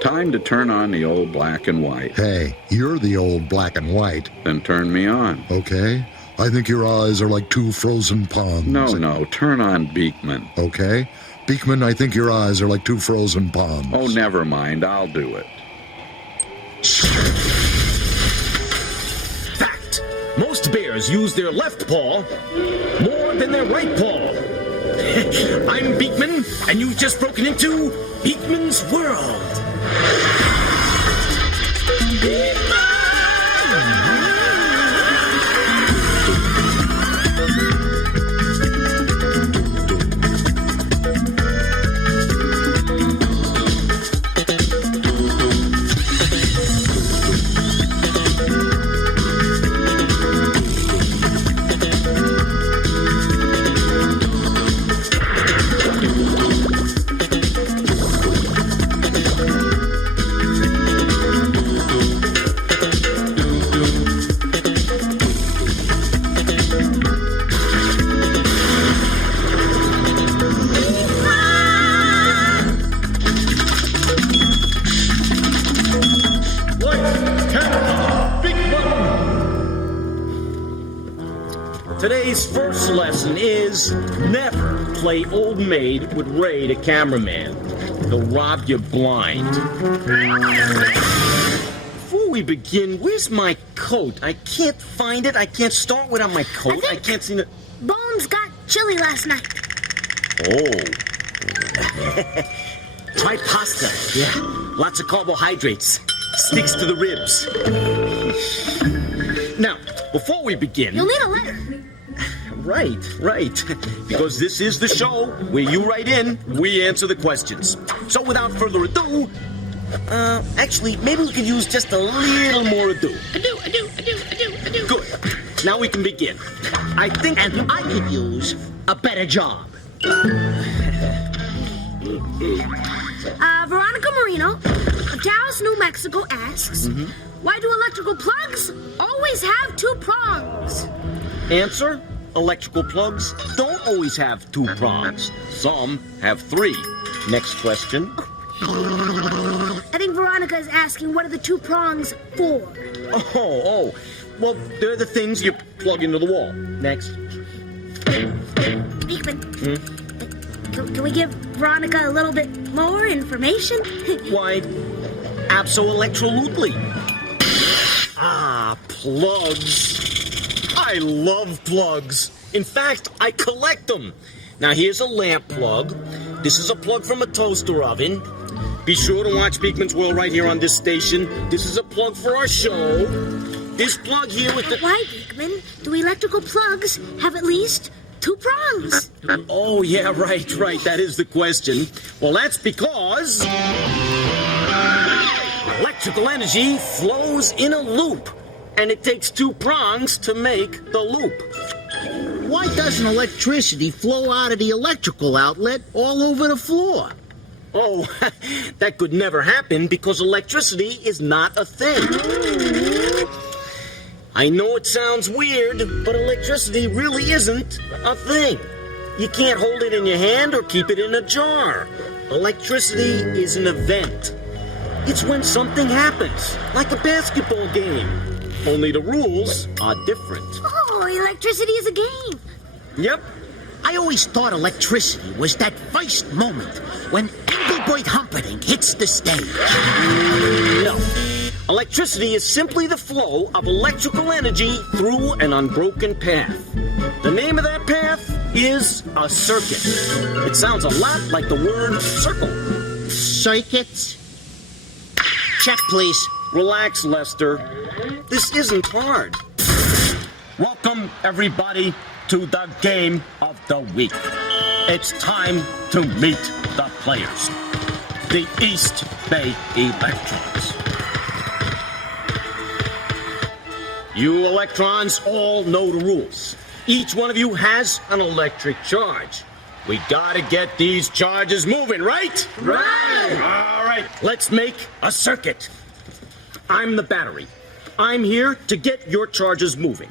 Time to turn on the old black and white. Hey, you're the old black and white. Then turn me on. Okay. I think your eyes are like two frozen pongs. No, turn on Beakman. Okay. Beakman, I think your eyes are like two frozen pongs. Oh, never mind. I'll do it. Fact. Most bears use their left paw more than their right paw. I'm Beakman, and you've just broken into Beakman's World. Today's first lesson is never play old maid with Ray, the cameraman. He'll rob you blind. Before we begin, where's my coat? I can't find it. I can't start without my coat. I can't seem to... Bones got chili last night. Oh. Try pasta. Yeah. Lots of carbohydrates. Sticks to the ribs. Now, before we begin... You'll need a letter. Right. Because this is the show where you write in, we answer the questions. So without further ado, actually, maybe we could use just a little more ado. Ado. Good. Now we can begin. I think... And I could use a better job. Veronica Moreno of Taos, New Mexico asks, why do electrical plugs always have two prongs? Answer: electrical plugs don't always have two prongs. Some have three. Next question. I think Veronica is asking, what are the two prongs for? Oh. Well, they're the things you plug into the wall. Next. Beakman, can we give Veronica a little bit more information? Why, abso-electrolutely. Plugs. I love plugs. In fact, I collect them. Now, here's a lamp plug. This is a plug from a toaster oven. Be sure to watch Beakman's World right here on this station. This is a plug for our show. This plug here with the... Why, Beakman, do electrical plugs have at least two prongs? Oh, yeah, right. That is the question. Well, that's because... electrical energy flows in a loop. And it takes two prongs to make the loop. Why doesn't electricity flow out of the electrical outlet all over the floor? Oh, that could never happen because electricity is not a thing. I know it sounds weird, but electricity really isn't a thing. You can't hold it in your hand or keep it in a jar. Electricity is an event. It's when something happens, like a basketball game. Only the rules are different. Oh, electricity is a game. Yep. I always thought electricity was that first moment when Engelbert Humperdinck hits the stage. No. Electricity is simply the flow of electrical energy through an unbroken path. The name of that path is a circuit. It sounds a lot like the word circle. Circuits? Check, please. Relax, Lester. This isn't hard. Welcome, everybody, to the game of the week. It's time to meet the players. The East Bay Electrons. You electrons all know the rules. Each one of you has an electric charge. We gotta get these charges moving, right? Right! All right, let's make a circuit. I'm the battery. I'm here to get your charges moving.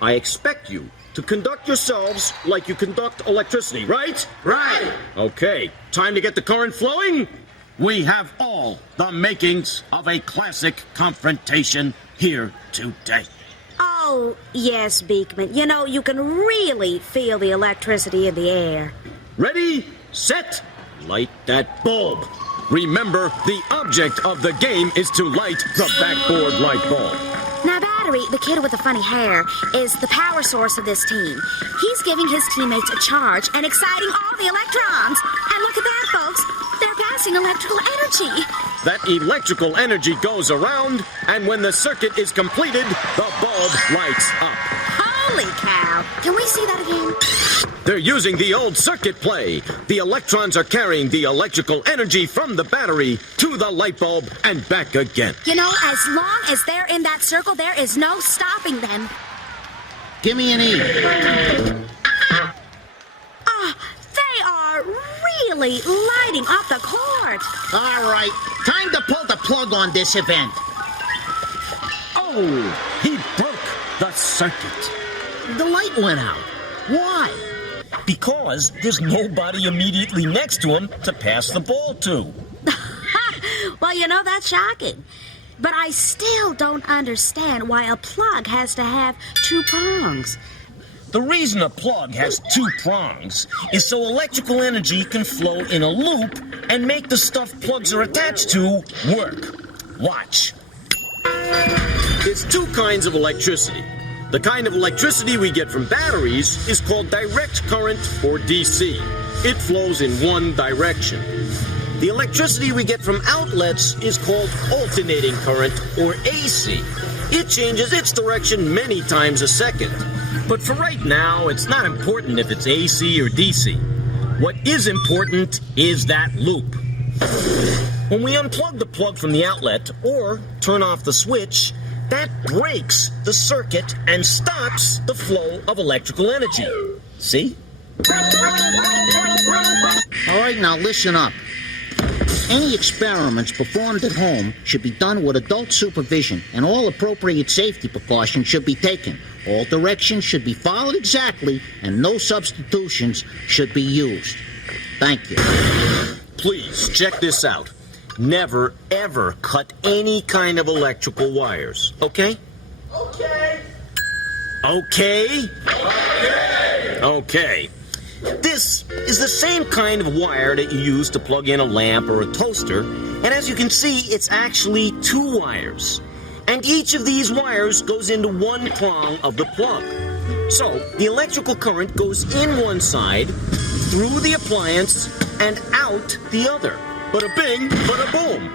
I expect you to conduct yourselves like you conduct electricity, right? Right! Okay, time to get the current flowing? we have all the makings of a classic confrontation here today. Oh, yes, Beakman. You know, you can really feel the electricity in the air. Ready, set, light that bulb. Remember, the object of the game is to light the backboard light bulb. Now, Battery, the kid with the funny hair, is the power source of this team. He's giving his teammates a charge and exciting all the electrons. And look at that, folks. They're passing electrical energy. That electrical energy goes around, and when the circuit is completed, the bulb lights up. Holy cow. Can we see that again? They're using the old circuit play. The electrons are carrying the electrical energy from the battery to the light bulb and back again. You know, as long as they're in that circle, there is no stopping them. Give me an E. They are really lighting up the court. All right, time to pull the plug on this event. Oh, he broke the circuit. The light went out. Why? Because there's nobody immediately next to him to pass the ball to. Well, you know, that's shocking. But I still don't understand why a plug has to have two prongs. The reason a plug has two prongs is so electrical energy can flow in a loop and make the stuff plugs are attached to work. Watch. There's two kinds of electricity. The kind of electricity we get from batteries is called direct current, or DC. It flows in one direction. The electricity we get from outlets is called alternating current, or AC. It changes its direction many times a second. But for right now, it's not important if it's AC or DC. What is important is that loop. When we unplug the plug from the outlet or turn off the switch, that breaks the circuit and stops the flow of electrical energy. See? All right, now listen up. Any experiments performed at home should be done with adult supervision, and all appropriate safety precautions should be taken. All directions should be followed exactly, and no substitutions should be used. Thank you. Please, check this out. Never, ever cut any kind of electrical wires, okay? Okay. Okay? Okay. Okay. This is the same kind of wire that you use to plug in a lamp or a toaster, and as you can see, it's actually two wires. And each of these wires goes into one prong of the plug. So, the electrical current goes in one side, through the appliance, and out the other. Bada bing, bada boom.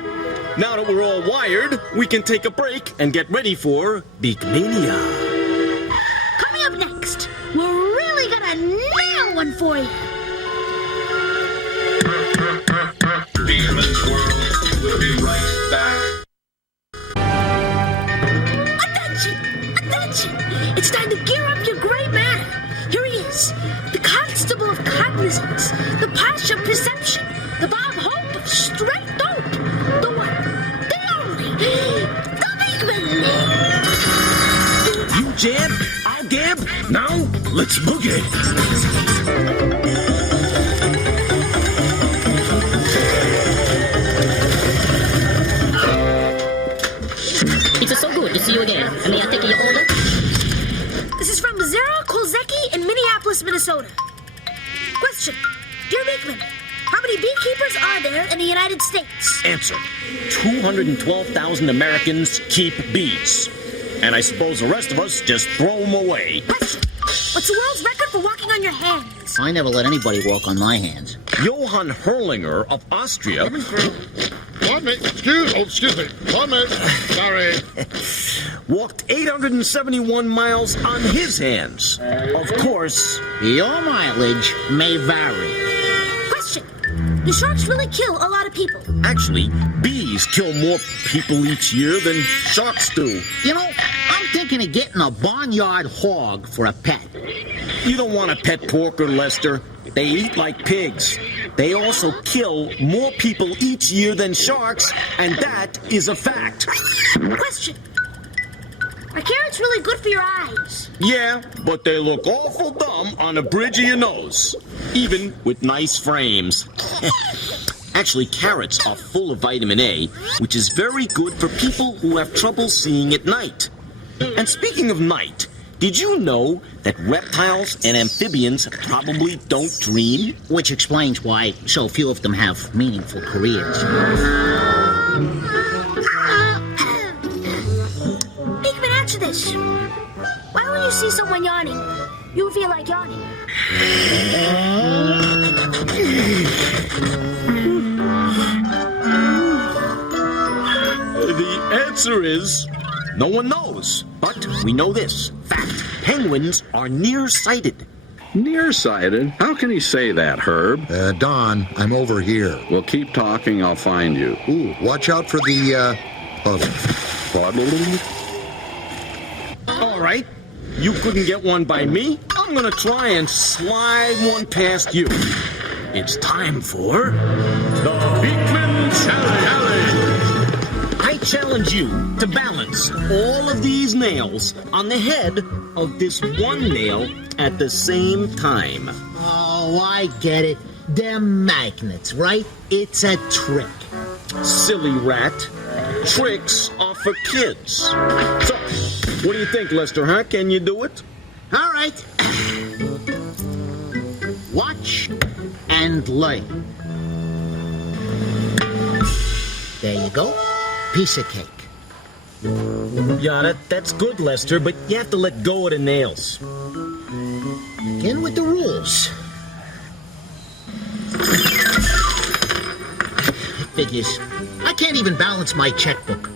Now that we're all wired, we can take a break and get ready for Beakmania. Coming up next, we're really gonna nail one for you. Beakman World will be right back. Attention! Attention! It's time to gear up your gray matter. Here he is, the constable of cognizance, the Pash of perception, the Bob Hope of straight dope, the one, the only, the Beakman. You jab, I'll gab. Now, let's boogie. It's so good to see you again. May I take your order? This is from Zara Kolzecki in Minneapolis, Minnesota. Question. Dear Beakman, how many beekeepers are there in the United States? Answer. 212,000 Americans keep bees. And I suppose the rest of us just throw them away. Question. What's the world's record for walking on your hands? I never let anybody walk on my hands. Johann Hurlinger of Austria One minute. Excuse me. 1 minute. Sorry. walked 871 miles on his hands. Of course, Your mileage may vary. Question. Do sharks really kill a lot of people? actually, bees kill more people each year than sharks do. You know, I'm thinking of getting a barnyard hog for a pet. You don't want a pet porker, Lester. They eat like pigs. They also kill more people each year than sharks, and that is a fact. Question. Are carrots really good for your eyes? Yeah, but they look awful dumb on the bridge of your nose, even with nice frames. Actually, carrots are full of vitamin A, which is very good for people who have trouble seeing at night. And speaking of night, did you know that reptiles and amphibians probably don't dream? Which explains why so few of them have meaningful careers. Beakman, answer this. Why when you see someone yawning, you feel like yawning? The answer is no one knows. But we know this. Fact, penguins are nearsighted. Nearsighted? How can he say that, Herb? Don, I'm over here. Well, keep talking, I'll find you. Ooh, watch out for the, All right, you couldn't get one by me. I'm gonna try and slide one past you. It's time for the Beakman Challenge. I challenge you to balance all of these nails on the head of this one nail at the same time. Oh, I get it. They're magnets, right? It's a trick. Silly rat. Tricks are for kids. So, what do you think, Lester, huh? Can you do it? All right. Watch and learn. There you go. Piece of cake. Yeah, that's good, Lester, but you have to let go of the nails. Again with the rules. Figures. I can't even balance my checkbook.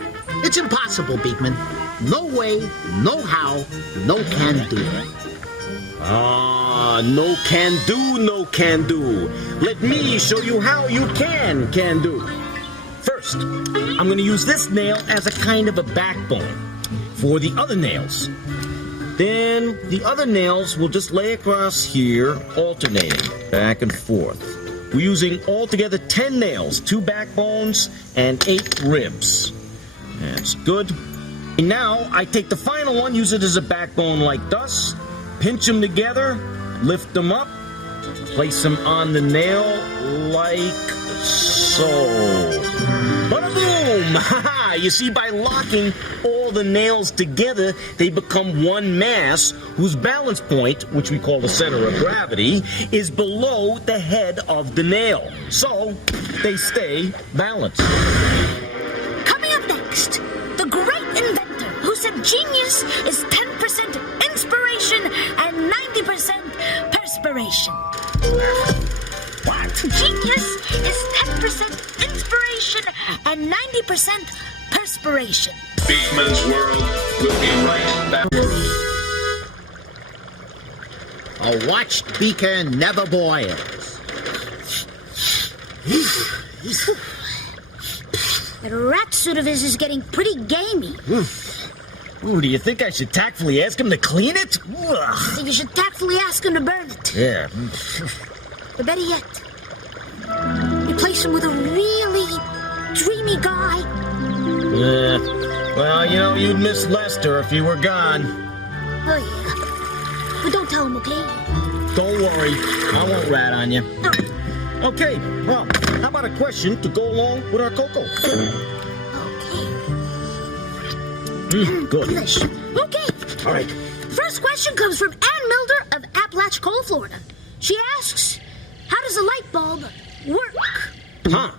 It's impossible, Beakman. No way, no how, no can do. Ah, no can do, no can do. Let me show you how you can do. First, I'm going to use this nail as a kind of a backbone for the other nails. Then the other nails will just lay across here, alternating back and forth. We're using altogether 10 nails, 2 backbones, and 8 ribs. That's good. And now I take the final one, use it as a backbone like this, pinch them together, lift them up, place them on the nail like so. Bada boom! Ha! You see, by locking all the nails together, they become one mass whose balance point, which we call the center of gravity, is below the head of the nail. So, they stay balanced. Coming up next, the great inventor who said genius is 10% inspiration and 90% perspiration. What? Genius is 10% inspiration and 90% perspiration. Beakman's World will be right back. A watched beaker never boils. That rat suit of his is getting pretty gamey. Ooh, do you think I should tactfully ask him to clean it? I think you should tactfully ask him to burn it. Yeah. Or better yet, replace him with a really dreamy guy. Yeah. Well, you know, you'd miss Lester if you were gone. Oh, yeah. But don't tell him, okay? Don't worry. I won't rat on you. No. Okay, well, how about a question to go along with our cocoa? Okay. Good. English. Okay. All right. First question comes from Ann Milder of Apalachicola, Florida. She asks, how does a light bulb work? Huh.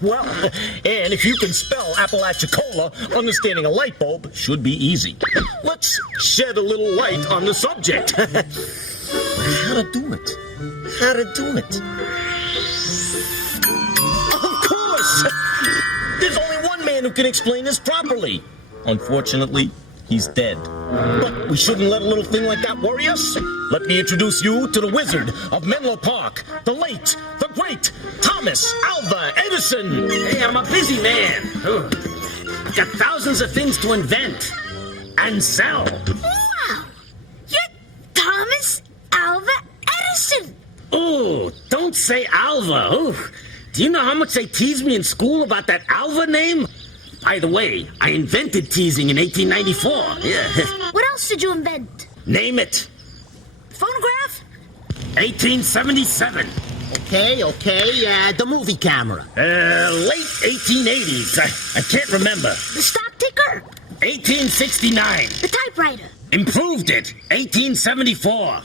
Well, and if you can spell Apalachicola, understanding a light bulb should be easy. Let's shed a little light on the subject. How to do it? How to do it? Of course! There's only one man who can explain this properly. Unfortunately, he's dead. But we shouldn't let a little thing like that worry us. Let me introduce you to the wizard of Menlo Park, the late, the great Thomas Alva Edison. Hey, I'm a busy man. I've got thousands of things to invent and sell. Wow! You're Thomas Alva Edison! Oh, don't say Alva. Oh, do you know how much they teased me in school about that Alva name? By the way, I invented teasing in 1894. Yeah. What else did you invent? Name it. Phonograph? 1877. Okay, the movie camera. Late 1880s. I can't remember. The stock ticker? 1869. The typewriter? Improved it. 1874.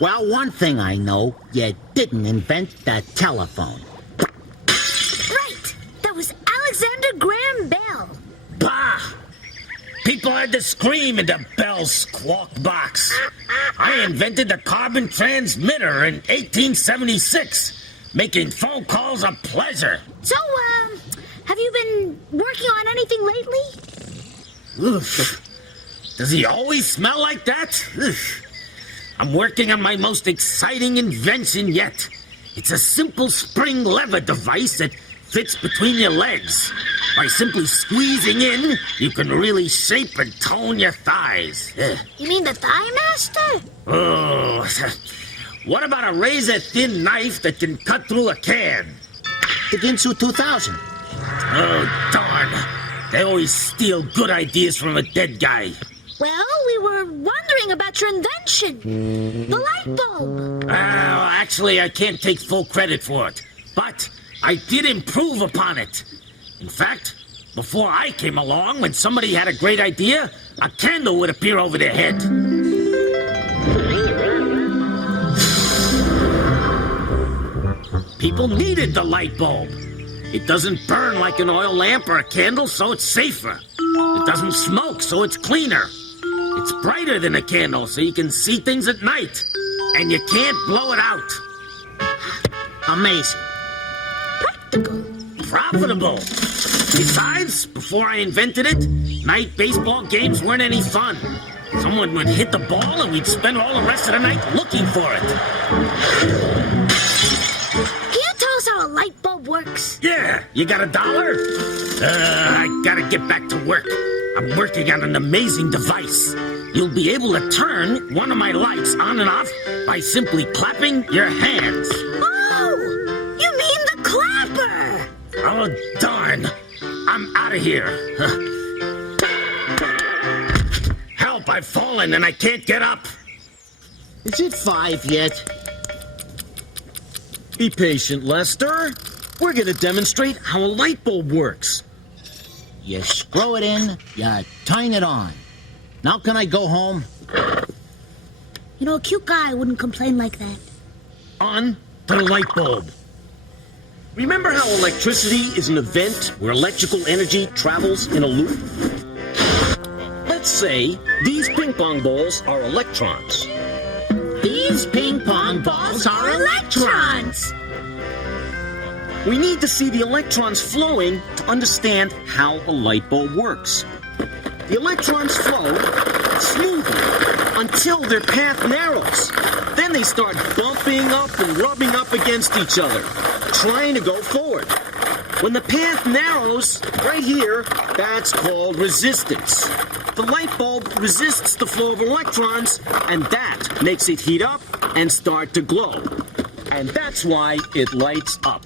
Well, one thing I know, you didn't invent that telephone. Right. That was Alexander Graham Bell. Bah! People had to scream in the Bell's squawk box. I invented the carbon transmitter in 1876, making phone calls a pleasure. So, have you been working on anything lately? Oof. Does he always smell like that? Oof. I'm working on my most exciting invention yet. It's a simple spring lever device that fits between your legs. By simply squeezing in, you can really shape and tone your thighs. You mean the Thigh Master? Oh, what about a razor-thin knife that can cut through a can? The Ginsu 2000. Oh, darn. They always steal good ideas from a dead guy. Well, we were wondering about your invention. The light bulb. Actually, I can't take full credit for it. But I did improve upon it. In fact, before I came along, when somebody had a great idea, a candle would appear over their head. People needed the light bulb. It doesn't burn like an oil lamp or a candle, so it's safer. It doesn't smoke, so it's cleaner. It's brighter than a candle, so you can see things at night. And you can't blow it out. Amazing. Practical. Profitable. Besides, before I invented it, night baseball games weren't any fun. Someone would hit the ball and we'd spend all the rest of the night looking for it. Can you tell us how a light bulb works? Yeah, you got $1? I gotta get back to work. I'm working on an amazing device. You'll be able to turn one of my lights on and off by simply clapping your hands. Oh, you mean the clapper? Oh, darn. I'm out of here. Help, I've fallen and I can't get up. Is it 5 yet? Be patient, Lester. We're gonna demonstrate how a light bulb works. You screw it in, you turn it on. Now can I go home? You know, a cute guy wouldn't complain like that. On to the light bulb. Remember how electricity is an event where electrical energy travels in a loop? Let's say these ping pong balls are electrons. These ping pong balls are Electrons! We need to see the electrons flowing to understand how a light bulb works. The electrons flow smoothly until their path narrows. Then they start bumping up and rubbing up against each other, trying to go forward. When the path narrows, right here, that's called resistance. The light bulb resists the flow of electrons, and that makes it heat up and start to glow. And that's why it lights up.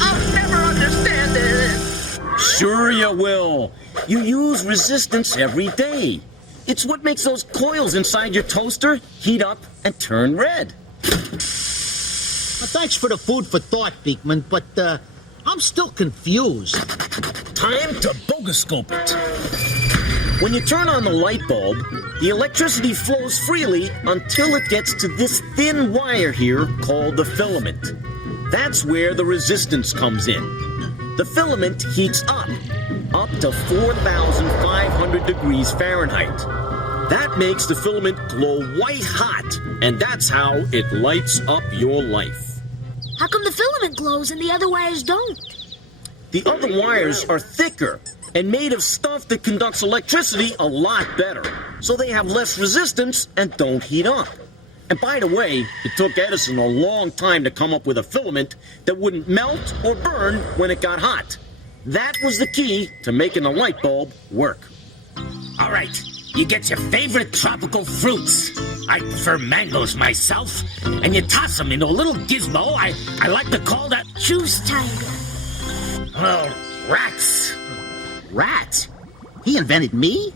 I'll never understand it. Sure you will. You use resistance every day. It's what makes those coils inside your toaster heat up and turn red. Well, thanks for the food for thought, Beakman, but I'm still confused. Time to bogoscope it. When you turn on the light bulb, the electricity flows freely until it gets to this thin wire here called the filament. That's where the resistance comes in. The filament heats up to 4,500 degrees Fahrenheit. That makes the filament glow white hot, and that's how it lights up your life. How come the filament glows and the other wires don't? The other wires are thicker and made of stuff that conducts electricity a lot better, so they have less resistance and don't heat up. And by the way, it took Edison a long time to come up with a filament that wouldn't melt or burn when it got hot. That was the key to making a light bulb work. All right, you get your favorite tropical fruits. I prefer mangoes myself, and you toss them into a little gizmo I like to call that Juice tiger. Oh, rats. Rats? He invented me?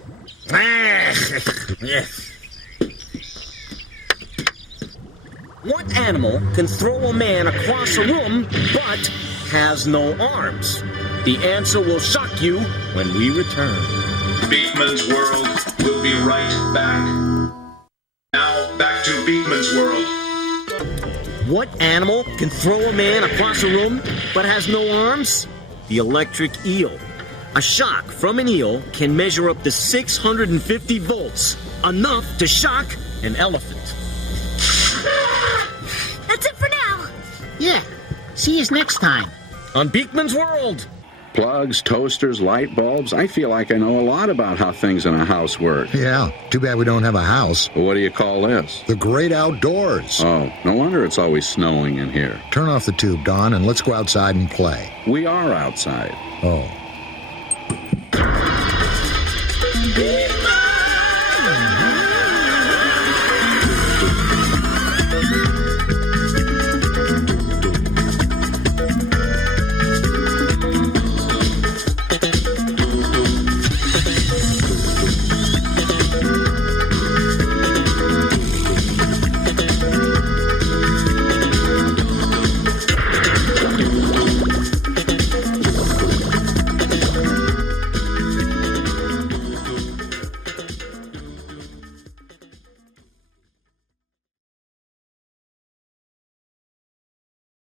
What animal can throw a man across a room but has no arms? The answer will shock you when we return. Beakman's World will be right back. Now, back to Beakman's World. What animal can throw a man across a room but has no arms? The electric eel. A shock from an eel can measure up to 650 volts, enough to shock an elephant. That's it for now. Yeah. See you next time. On Beakman's World. Plugs, toasters, light bulbs. I feel like I know a lot about how things in a house work. Yeah, too bad we don't have a house. What do you call this? The great outdoors. Oh, no wonder it's always snowing in here. Turn off the tube, Don, and let's go outside and play. We are outside. Oh.